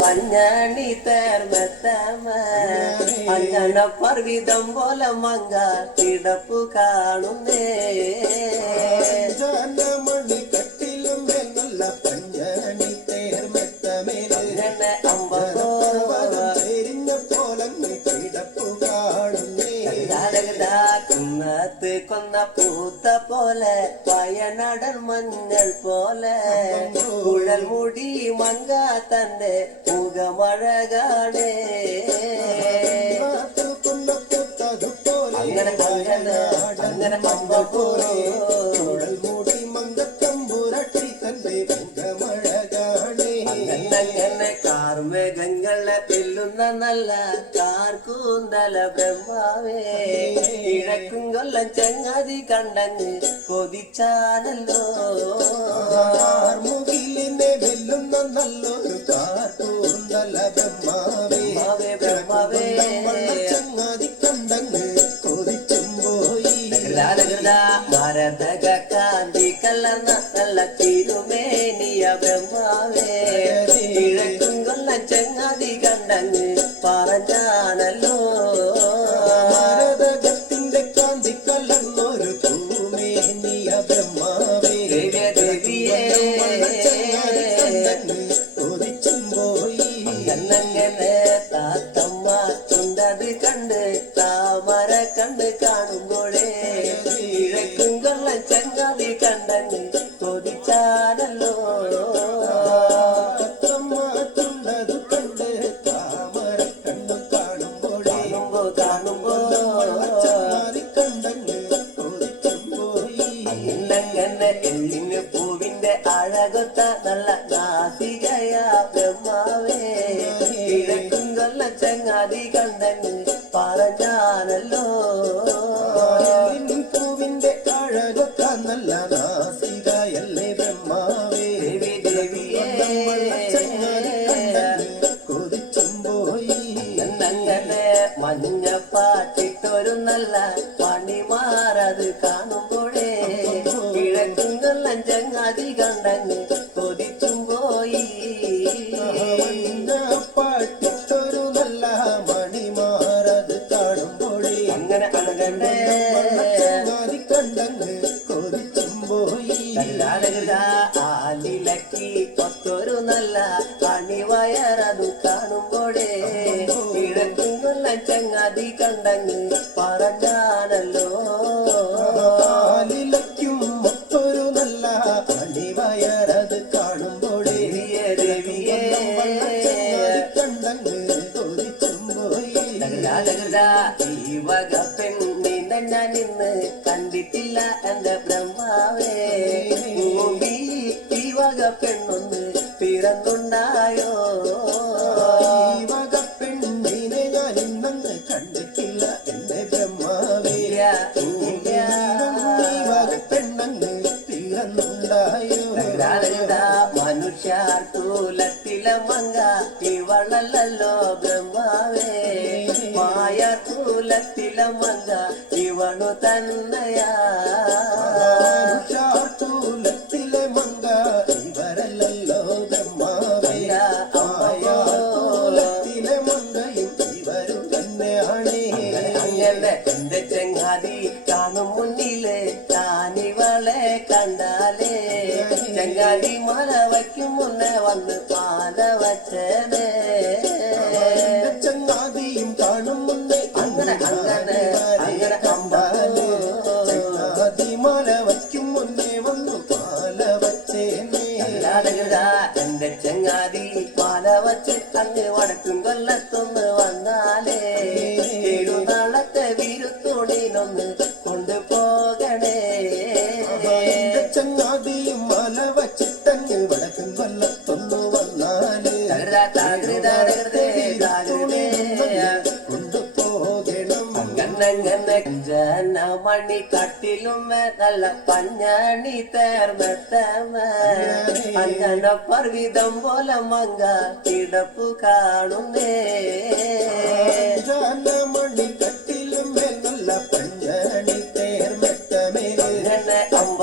പഞ്ഞണി തേർമെത്തമ അങ്ങനെ പർവിതം പോലെ മങ്ക കിടപ്പു കാണുന്നേ കുന്നത്ത് കൊന്ന പൂത്ത പോലെ വയനാടൻ മഞ്ഞൾ പോലെ. കുഴൽ മുടി മങ്ക തന്റെ മുഖമഴകാണേ. അങ്ങനെ അങ്ങനെ അങ്ങനെ നല്ല കാർക്കൂന്തല ബ്രഹ്മാവേ. കിഴക്കും കൊല്ലം ചങ്ങാതി കണ്ടങ്ങ് കൊതിച്ചാണല്ലോ. മുകിലിനെ വെല്ലുന്ന നല്ലൊരു കാർക്കൂന്തല ബ്രഹ്മാവേ. ബ്രഹ്മാവേ ബ്രഹ്മാവേ. ചങ്ങാതി കണ്ടങ്ങ് കൊതിച്ചും പോയി മരതക കാന്തി കല്ലന്ന നല്ല തിരുമേനിയ ബ്രഹ്മാവേ. കിഴക്കും കൊല്ലം ചങ്ങാതി കണ്ടങ്ങ് താമര കണ്ട് കാണുമ്പോഴേ കിഴക്കും കൊള്ള ചങ്ങാതി കണ്ടങ്ങ് തത്തമ്മ ചുണ്ടതു കണ്ട് കണ്ടങ്ങ് പറഞ്ഞാനല്ലോ പൂവിന്റെ അഴകൊത്ത നല്ല നാസികയല്ലേ ബ്രഹ്മാവേ. ദേവി ദേവിയെ കൊതിച്ചും പോയി എന്നങ്ങനെ മഞ്ഞ പാട്ടിട്ടൊരു നല്ല പണിമാറത് കാണുമ്പോഴേ കിഴക്കും കൊല്ലം ചങ്ങാതി കണ്ടങ്ങ് ആലിലക്കി കൊത്തൊരു നല്ല അണിവയറതു കാണുമ്പോഴേ കിഴക്കും കൊല്ലം ചങ്ങാതി കണ്ടങ്ങ് പറഞ്ഞാണല്ലോ. ആലിലയ്ക്കും മൊത്തൊരു നല്ല കാണുമ്പോഴേ കണ്ടങ്ങ് ഈ വക പെണ്ണിനെ ഞാൻ ഇന്ന് കണ്ടിട്ടില്ല എന്റെ ബ്രഹ്മാവേ. പെണ്ണൊന്ന് പിറന്നുണ്ടായോ ഈ വക പെണ്ണിനെ ഞാൻ ഇന്നങ്ങ് കണ്ടിട്ടില്ല എന്റെ ബ്രഹ്മാവേ. ഇല്ല, ഈ വക പെണ്ണങ്ങ് തീർന്നുണ്ടായോ മനുഷ്യാർക്കൂലത്തിലെ മങ്ക ഇവളല്ലോ ബ്രഹ്മാവേ. മായർക്കൂലത്തിലെ മങ്ക ഇവളു തന്നെയാ. மேல இந்த செங்காதி தானும் முன்னிலே தானி வள கண்டாலே. செங்காதி மர வைக்கும் முன்ன வந்து பால வச்சதே செங்காதியும் தானும் முன்னே அங்கன அங்கன அங்கன கம்பாலே செங்காதி மர வைக்கும் முன்னே வந்து பால வச்சேனே. செங்காதி பால வச்சு அங்கு வடக்கும் கொல்ல தொன்னு. ജനമണി കട്ടിലും നല്ല പഞ്ഞാണി തേർന്നെത്തന പർവിതം പോലെ മങ്ക കിടപ്പു കാണുന്നേ. ജനമണി കട്ടിലും നല്ല പഞ്ഞാണി തേർന്നെത്തമേ അമ്പ